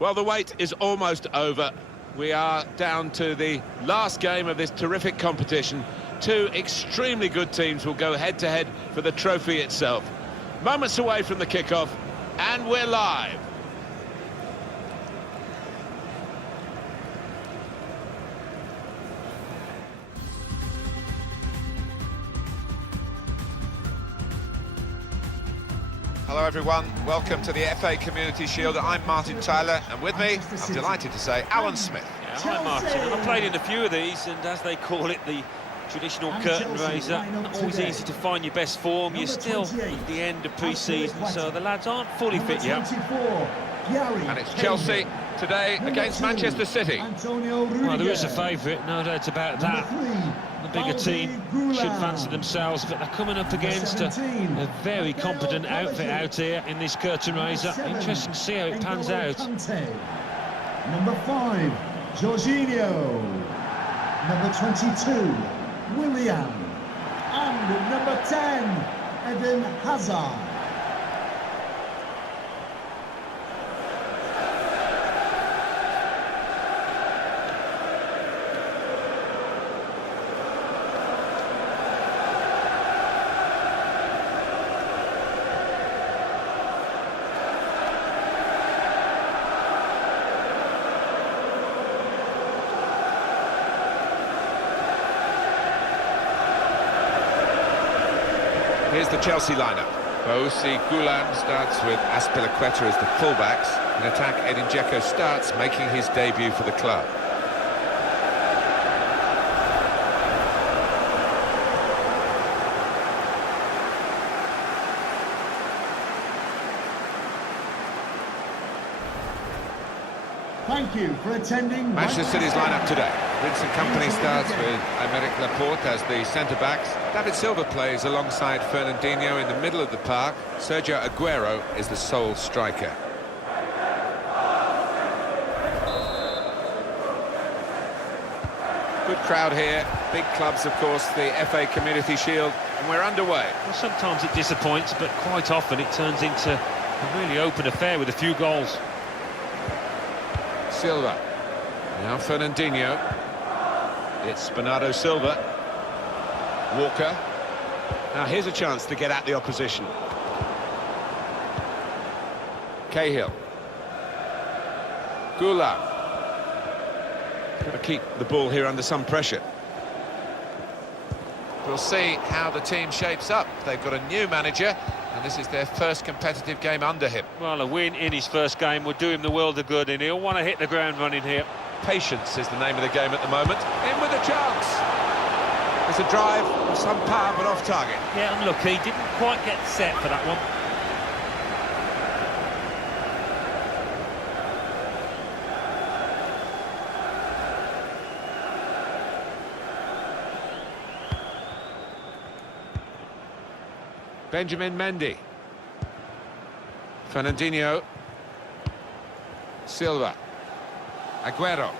Well, the wait is almost over. We are down to the last game of this terrific competition. Two extremely good teams will go head-to-head for the trophy itself. Moments away from the kickoff, and we're live. Hello everyone, welcome to the FA Community Shield. I'm Martin Tyler, and with me, I'm delighted to say, Alan Smith. Yeah, hi Martin, and I've played in a few of these, and as they call it, the traditional curtain raiser, not always easy to find your best form. You're still at the end of pre-season, so the lads aren't fully fit yet. And it's Chelsea today against Manchester City. Well, there is a favourite, no doubt about that. The bigger team should fancy themselves, but they're coming up against a very competent outfit out here in this curtain raiser. Interesting to see how it pans out. Number 5, Jorginho. Number 22, Willian. And number 10, Eden Hazard. Here's the Chelsea lineup. Bosi Gulam starts with Azpilicueta as the fullbacks. In attack, Edin Dzeko starts, making his debut for the club. Thank you for attending Manchester City's lineup today. Vincent Kompany starts with Aymeric Laporte as the centre-backs. David Silva plays alongside Fernandinho in the middle of the park. Sergio Aguero is the sole striker. Good crowd here. Big clubs, of course, the FA Community Shield. And we're underway. Well, sometimes it disappoints, but quite often it turns into a really open affair with a few goals. Silva. Now Fernandinho. It's Bernardo Silva. Walker. Now here's a chance to get at the opposition. Cahill. Gulam. Got to keep the ball here under some pressure. We'll see how the team shapes up. They've got a new manager, and this is their first competitive game under him. Well, a win in his first game would do him the world of good, and he'll want to hit the ground running here. Patience is the name of the game at the moment. In with a chance. It's a drive with some power, but off target. Yeah, unlucky. Didn't quite get set for that one. Benjamin Mendy. Fernandinho. Silva. Aguero.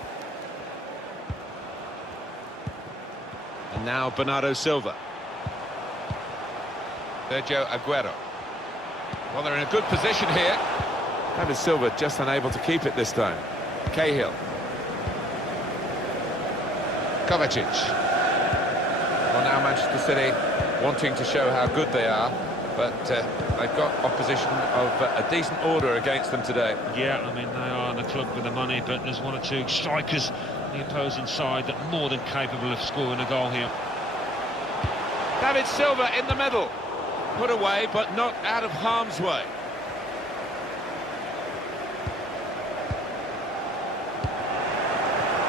And now Bernardo Silva. Sergio Aguero. Well, they're in a good position here. David Silva just unable to keep it this time. Cahill. Kovacic. Well, now Manchester City wanting to show how good they are, but they've got opposition of a decent order against them today. Yeah, I mean, they are the club with the money, but there's one or two strikers on the opposing side that are more than capable of scoring a goal here. David Silva in the middle. Put away, but not out of harm's way.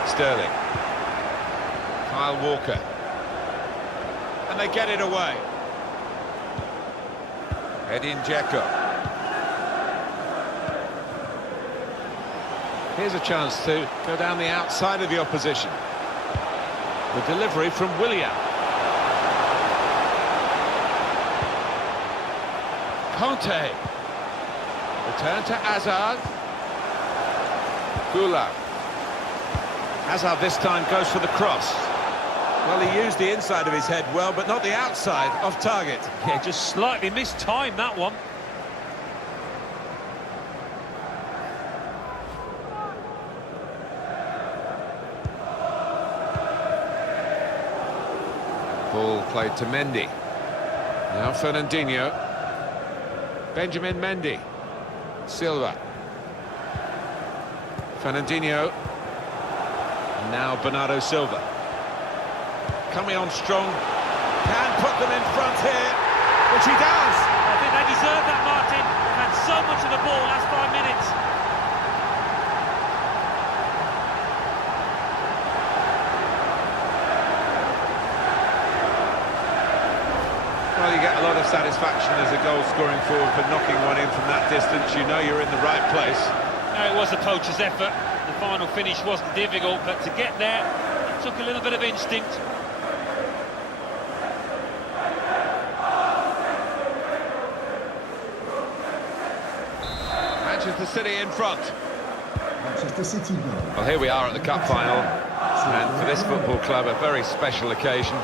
Sterling. Kyle Walker. And they get it away. Edin Dzeko. Here's a chance to go down the outside of the opposition. The delivery from Willian. Conte. Return to Hazard. Gulam. Hazard this time goes for the cross. Well, he used the inside of his head well, but not the outside, off target. Yeah, just slightly mistimed that one. Ball played to Mendy. Now Fernandinho. Benjamin Mendy. Silva. Fernandinho. And now Bernardo Silva. Coming on strong. Can put them in front here, which he does. I think they deserve that, Martin. They've had so much of the ball last 5 minutes. Well, you get a lot of satisfaction as a goal-scoring forward for knocking one in from that distance. You know you're in the right place. No, it was a poacher's effort. The final finish wasn't difficult, but to get there, it took a little bit of instinct. Manchester City in front. Manchester City goal. Well, here we are at the cup final, and for this football club, a very special occasion,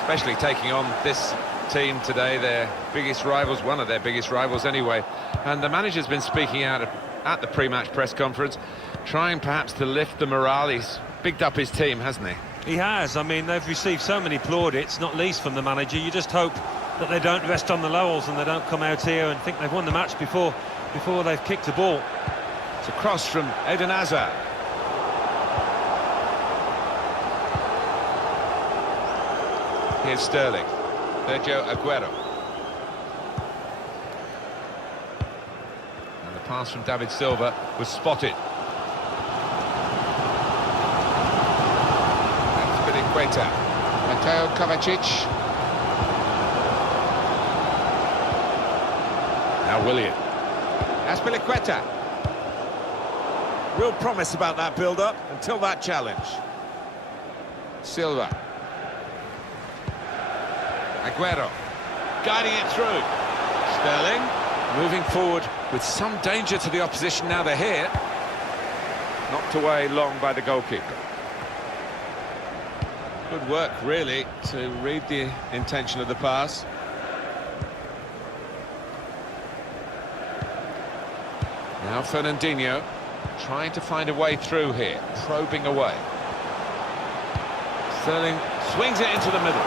especially taking on this team today, their biggest rivals, one of their biggest rivals anyway. And the manager's been speaking out at the pre-match press conference, trying perhaps to lift the morale. He's bigged up his team, hasn't he? He has. I mean, they've received so many plaudits, not least from the manager. You just hope that they don't rest on the laurels and they don't come out here and think they've won the match before they've kicked a ball. It's a cross from Eden Hazard. Here's Sterling. Sergio Aguero. And the pass from David Silva was spotted. That's Piliqueta. Mateo Kovacic. Now Willian. That's Piliqueta. Real promise about that build-up until that challenge. Silva. Aguero. Guiding it through. Sterling. Moving forward with some danger to the opposition now they're here. Knocked away long by the goalkeeper. Good work, really, to read the intention of the pass. Now Fernandinho. Trying to find a way through here, probing away. Sterling swings it into the middle.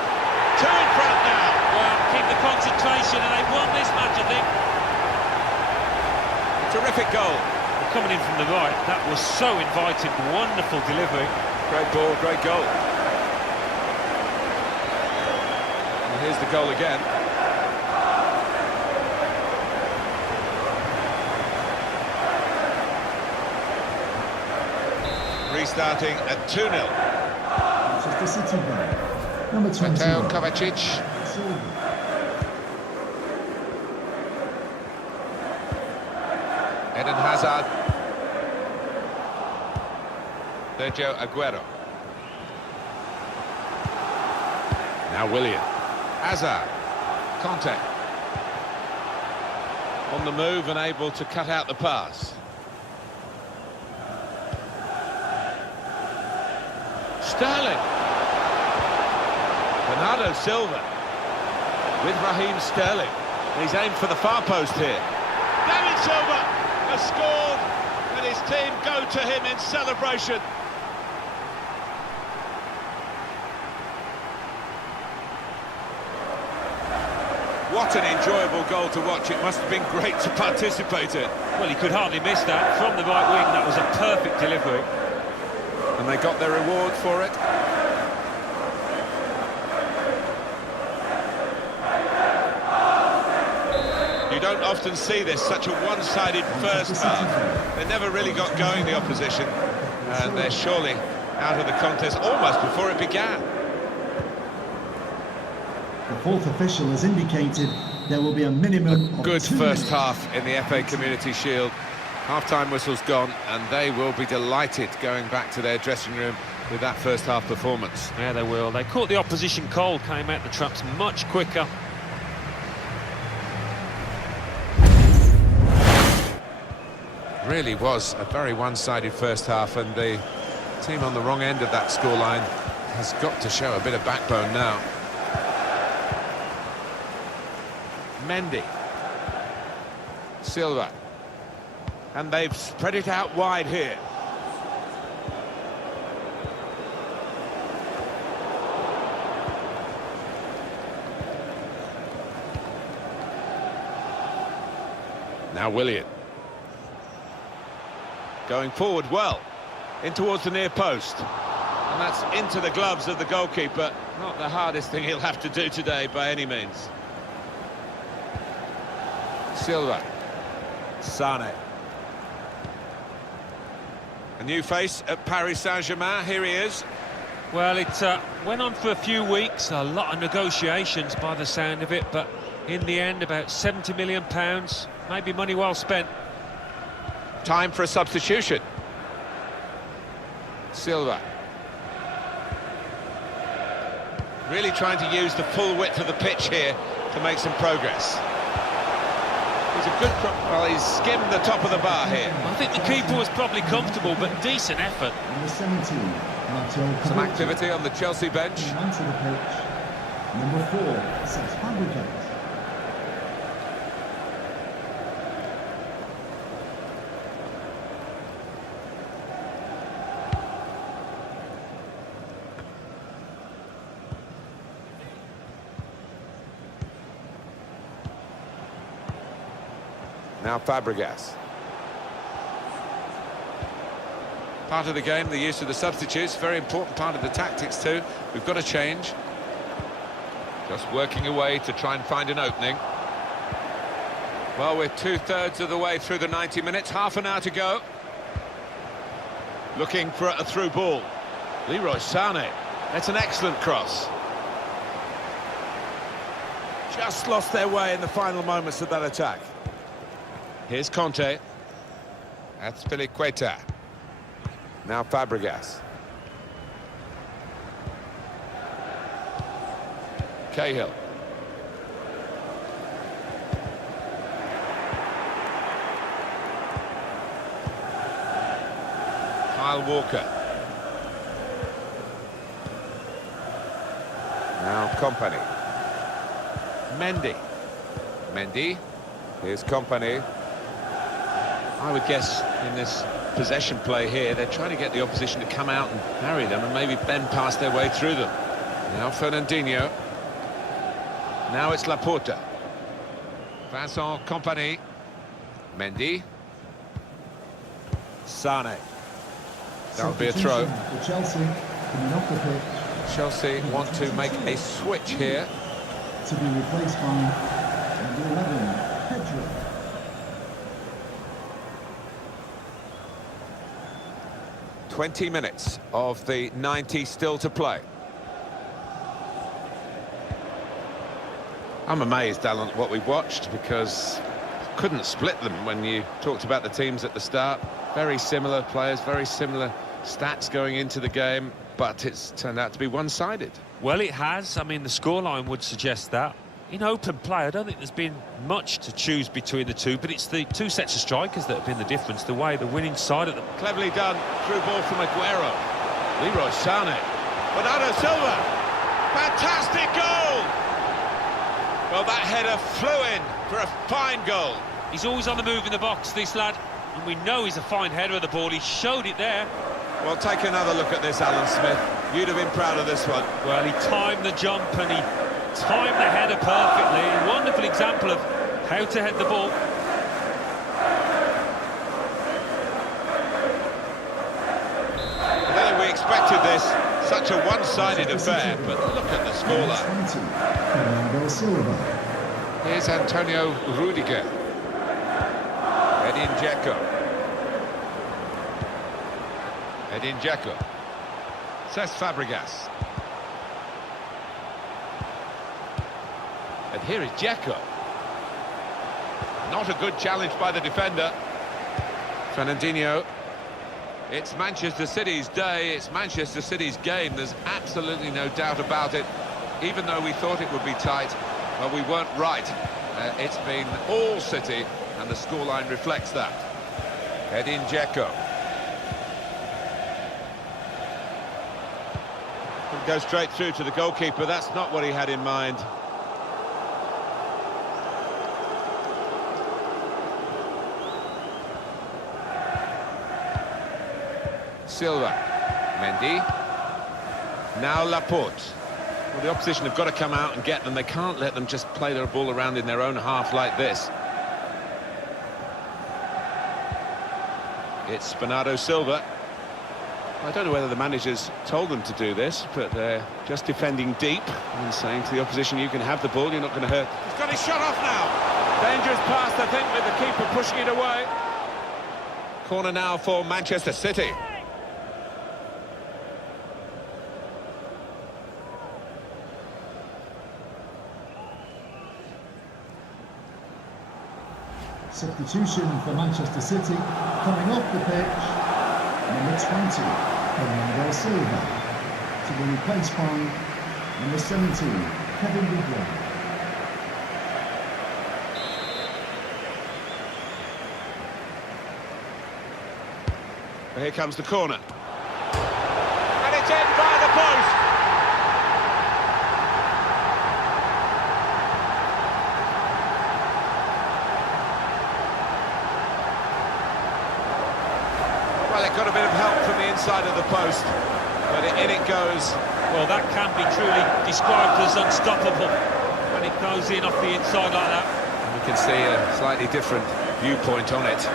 Two in front now. Well, keep the concentration and they've won this match, I think. Terrific goal. Well, coming in from the right, that was so inviting. Wonderful delivery. Great ball, great goal. And here's the goal again. Restarting at 2-0. Manchester City goal. Number 20. Mateo Kovacic. Eden Hazard. Sergio Aguero. Now Willian. Hazard. Conte. On the move and able to cut out the pass. Sterling. Bernardo Silva with Raheem Sterling. He's aimed for the far post here. David Silva has scored and his team go to him in celebration. What an enjoyable goal to watch. It must have been great to participate in. Well, he could hardly miss that. From the right wing, that was a perfect delivery. And they got their reward for it. You don't often see this, such a one-sided first half. They never really got going, the opposition, and they're surely out of the contest almost before it began. The fourth official has indicated there will be a minimum of Good 2 first minutes. half in the FA Community Shield. Half-time whistle's gone, and they will be delighted going back to their dressing room with that first half performance. Yeah, they will. They caught the opposition cold, came out the traps much quicker. Really was a very one-sided first half, and the team on the wrong end of that scoreline has got to show a bit of backbone now. Mendy. Silva. And they've spread it out wide here. Now Willian. Going forward well. In towards the near post. And that's into the gloves of the goalkeeper. Not the hardest thing he'll have to do today by any means. Silva. Sane. A new face at Paris Saint-Germain, here he is. Well, it went on for a few weeks, a lot of negotiations by the sound of it, but in the end, about £70 million, maybe money well spent. Time for a substitution. Silva. Really trying to use the full width of the pitch here to make some progress. He's a good... Well, he's skimmed the top of the bar here. I think the keeper was probably comfortable, but decent effort. Number 17, Some activity on the Chelsea bench. onto the pitch. Number 4, SHAREfactory. Now Fabregas. Part of the game, the use of the substitutes, very important part of the tactics too. We've got to change. Just working away to try and find an opening. Well, we're 2/3 of the way through the 90 minutes, half an hour to go. Looking for a through ball. Leroy Sané. That's an excellent cross. Just lost their way in the final moments of that attack. Here's Conte. That's Filiqueta. Now Fabregas. Cahill. Kyle Walker. Now Company. Mendy. Mendy. Here's Company. I would guess in this possession play here, they're trying to get the opposition to come out and harry them and maybe bend past their way through them. Now Fernandinho. Now it's Laporta. Vincent Company. Mendy. Sane. That'll be a throw. For Chelsea, coming off the pitch. Chelsea want to make a switch here. To be replaced by number 11, Pedro. "20 minutes of the 90 still to play. I'm amazed, Alan, at what we've watched, because couldn't split them when you talked about the teams at the start. Very similar players, very similar stats going into the game, but it's turned out to be one-sided. Well, it has. I mean, the scoreline would suggest that. In open play, I don't think there's been much to choose between the two, but it's the two sets of strikers that have been the difference, the way the winning side of them. Cleverly done, through ball from Aguero. Leroy Sané. Bernardo Silva. Fantastic goal! Well, that header flew in for a fine goal. He's always on the move in the box, this lad, and we know he's a fine header of the ball. He showed it there. Well, take another look at this, Alan Smith. You'd have been proud of this one. Well, he timed the jump and he timed the header perfectly. A wonderful example of how to head the ball. I don't think we expected this. Such a one-sided affair, but look at the scoreline. 20, Bernardo Silva. Here's Antonio Rudiger. Edin Dzeko. Edin Dzeko. Cesc Fabregas. And here is Dzeko. Not a good challenge by the defender. Fernandinho. It's Manchester City's day, it's Manchester City's game, there's absolutely no doubt about it. Even though we thought it would be tight, well, we weren't right. It's been all City, and the scoreline reflects that. Edin Dzeko. It goes straight through to the goalkeeper. That's not what he had in mind. Silva. Mendy. Now Laporte. Well, the opposition have got to come out and get them. They can't let them just play their ball around in their own half like this. It's Bernardo Silva. I don't know whether the managers told them to do this, but they're just defending deep and saying to the opposition, you can have the ball, you're not going to hurt. He's got his shot off now. Dangerous pass, I think, with the keeper pushing it away. Corner now for Manchester City. Substitution for Manchester City. Coming off the pitch, number 20, Bernardo Silva. To be replaced by number 17, Kevin De Bruyne. Here comes the corner. And it's in by the post. Well, it got a bit of help from the inside of the post, but in it goes. Well, that can be truly described as unstoppable when it goes in off the inside like that. And you can see a slightly different viewpoint on it.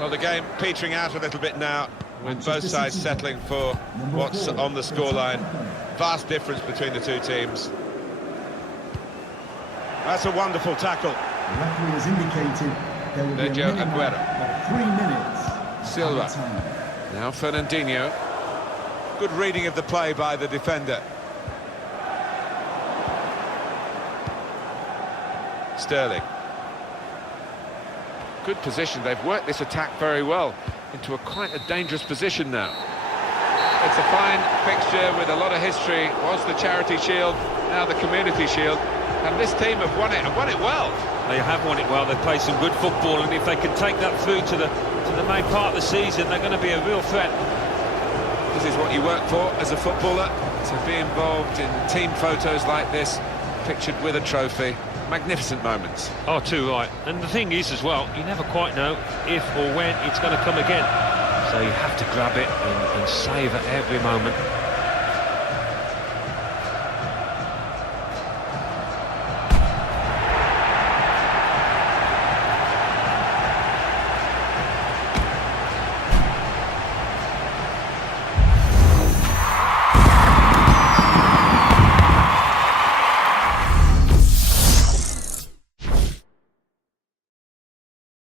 Well, the game petering out a little bit now, with both sides settling for what's on the scoreline. Vast difference between the two teams. That's a wonderful tackle. The referee has indicated there will be a minimum of 3 minutes. Silva. Now Fernandinho. Good reading of the play by the defender. Sterling. Good position. They've worked this attack very well into quite a dangerous position now. It's a fine fixture with a lot of history. Was the Charity Shield, now the Community Shield, and this team have won it and won it well. They have won it well. They've played some good football, and if they can take that through to the main part of the season, they're going to be a real threat. This is what you work for as a footballer, to be involved in team photos like this, pictured with a trophy. Magnificent moments. Oh, too right. And the thing is as well, you never quite know if or when it's going to come again. So you have to grab it and savour every moment.